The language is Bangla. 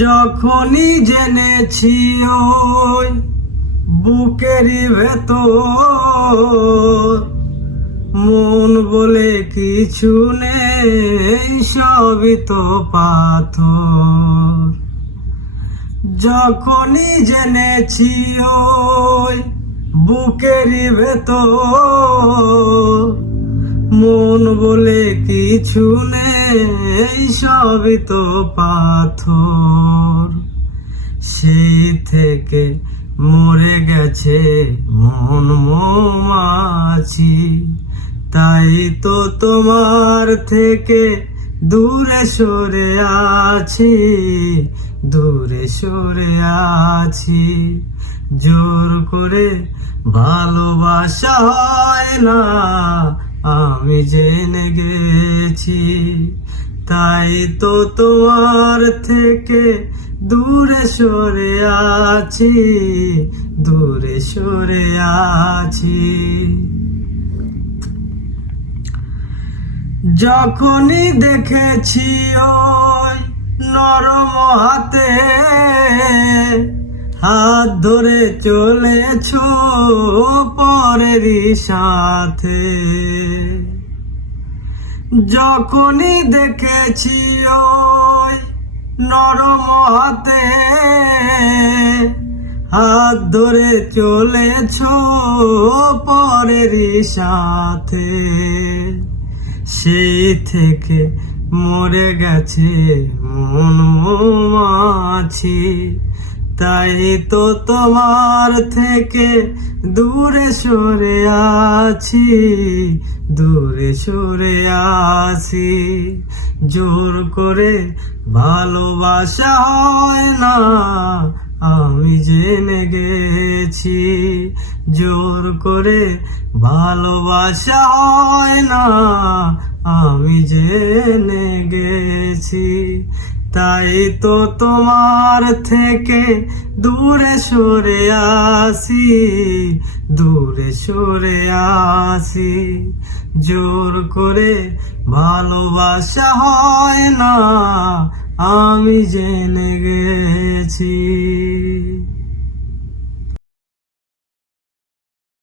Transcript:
যখনই জেনেছি ওই বুকেরই ভেতর মন বলে কিছু নেই, সবই তো পাথর। যখনই জেনেছি ওই বুকেরই ভেতর মন বলে কিছু নেই, সবই তো পাথর। সেই থেকে মরে গেছে মন মৌমাছি, তাই তো তোমার থেকে দূরে সরে আছি, দূরে সরে আছি। জোর করে ভালোবাসা হয় না, আমি জেনে গেছি, তাই তো তোমার থেকে দূরে সরে আছি, দূরে সরে আছি। যখনই দেখেছি ওই নরম হাতে হাত ধরে চলেছ পরেরই সাথে, যখনই দেখেছি ওই নরম হাতে হাত ধরে চলেছ পরেরই সাথে, সেই থেকে মরে গেছে মন মৌমাছি, তাই তো তোমার থেকে দূরে সরে আছি, দূরে সরে আছি। জোর করে ভালোবাসা হয় না, আমি জেনে গেছি, জোর করে ভালোবাসা হয় না, আমি জেনে গেছি, তাই তো তোমার থেকে দূরে সরে আসি, দূরে সরে আসি। জোর করে ভালোবাসা হয় না, আমি জেনে গেছি।